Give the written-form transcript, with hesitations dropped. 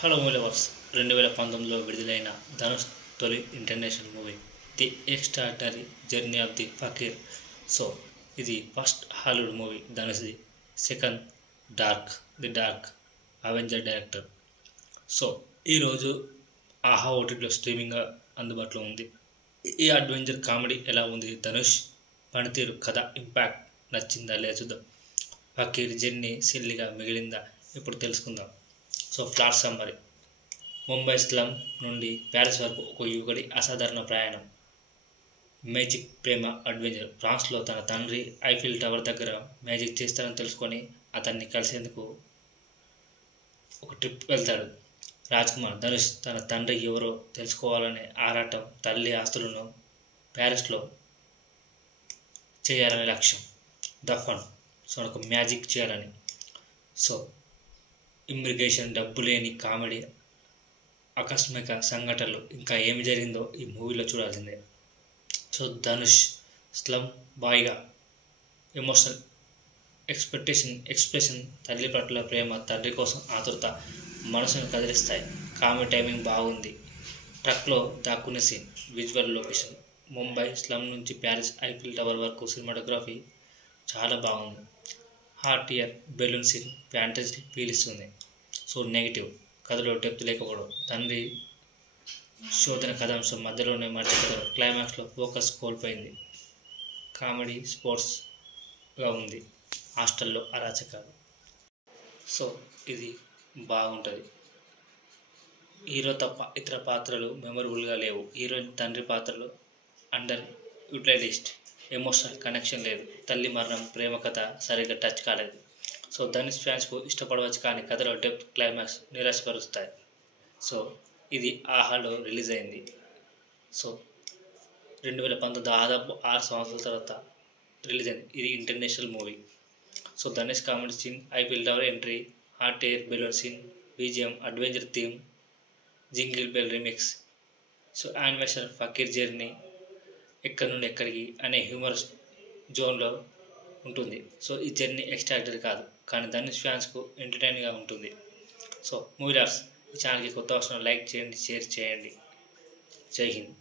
Hello మూలవర్స్ 2019లో విడుదలైన ధనుష్ తొలి international movie the extraordinary journey of the fakir. So ఇది first Hollywood movie ధనుష్ది. Second the dark avenger director. So ఈరోజు ఆహా ఓటీటీలో స్ట్రీమింగ్గా అందుబాటులో ఉంది. ఈ అడ్వెంచర్ కామెడీ ఎలా ఉంది, ధనుష్ పనితీరు, కథ ఇంపాక్ట్ నచ్చిందా లేదా చూద్దాం. ఫకీర్ జర్నీ సిల్లిగా మిగిలిందా ఇప్పుడు తెలుసుకుందాం. So flat summary. Mumbai slum నుండి ప్యారిస్ వరకు ఒక యువకుడి అసాధారణ ప్రయాణం. మ్యాజిక్ ప్రేమ అడ్వెంచర్. ఫ్రాన్స్లో తన తండ్రి ఐఫిల్ టవర్ దగ్గర మ్యాజిక్ చేస్తారని తెలుసుకొని అతన్ని కలిసేందుకు ఒక ట్రిప్ వెళ్తాడు. రాజ్ కుమార్ ధనుష్ తన తండ్రి ఎవరో తెలుసుకోవాలనే ఆరాటం, తల్లి ఆస్తులను ప్యారిస్లో చేయాలనే లక్ష్యం. The fun. సో ఒక మ్యాజిక్ చేయాలని. సో ఇమ్మిగ్రేషన్, డబ్బు లేని కామెడీ, ఆకస్మిక సంఘటనలు, ఇంకా ఏమి జరిగిందో ఈ మూవీలో చూడాల్సిందే. సో ధనుష్ స్లమ్ బాయ్గా ఎమోషనల్ ఎక్స్ప్రెషన్, తల్లి పట్ల ప్రేమ, తండ్రి కోసం ఆతురత మనసును కదిలిస్తాయి. కామెడీ టైమింగ్ బాగుంది. ట్రక్లో దాక్కునే scene, visual location. Mumbai slum నుంచి ప్యారిస్ ఐఫిల్ టవర్ వరకు సినిమాటోగ్రఫీ చాలా బాగుంది. Hot air balloon scene fantasy feel ఇస్తుంది. సో నెగిటివ్, కథలో డెప్త్ లేకపోవడం, తండ్రి శోధన కథాంశం మధ్యలోనే మర్చిపోతారు, క్లైమాక్స్లో ఫోకస్ కోల్పోయింది. కామెడీ స్పోర్ట్స్గా ఉంది. హాస్టల్లో అరాచకాలు. సో ఇది బాగుంటుంది. హీరో తప్ప ఇతర పాత్రలు మెమొరబుల్గా లేవు. హీరోయిన్ తండ్రి పాత్రలు అండర్ యూటిలైజ్డ్. ఎమోషనల్ కనెక్షన్ లేదు. తల్లి మరణం, ప్రేమ కథ సరిగ్గా టచ్ కాలేదు. సో ధనుష్ ఫ్యాన్స్కు ఇష్టపడవచ్చు, కానీ కథలో డెప్త్, క్లైమాక్స్ నిరాశపరుస్తాయి. సో ఇది ఆహాలో రిలీజ్ అయింది. సో 2019 దాదాపు 6 సంవత్సరాల తర్వాత రిలీజ్ అయింది. ఇది international movie. So Dhanush comedy scene, Eiffel tower entry, hot air balloon scene, BGM, adventure theme, jingle bell remix. So animation, fakir journey ఎక్కడి నుండి ఎక్కడికి అనే హ్యూమర్ జోన్లో ఉంటుంది. సో ఈ జర్నీ ఎక్స్ట్రాడినరీ కాదు, కానీ ధనుష్ ఫ్యాన్స్కు ఎంటర్టైనింగ్గా ఉంటుంది. సో మూవీ లవర్స్, ఈ ఛానల్కి కొత్త అవసరం లైక్ చేయండి, షేర్ చేయండి. జై హింద్.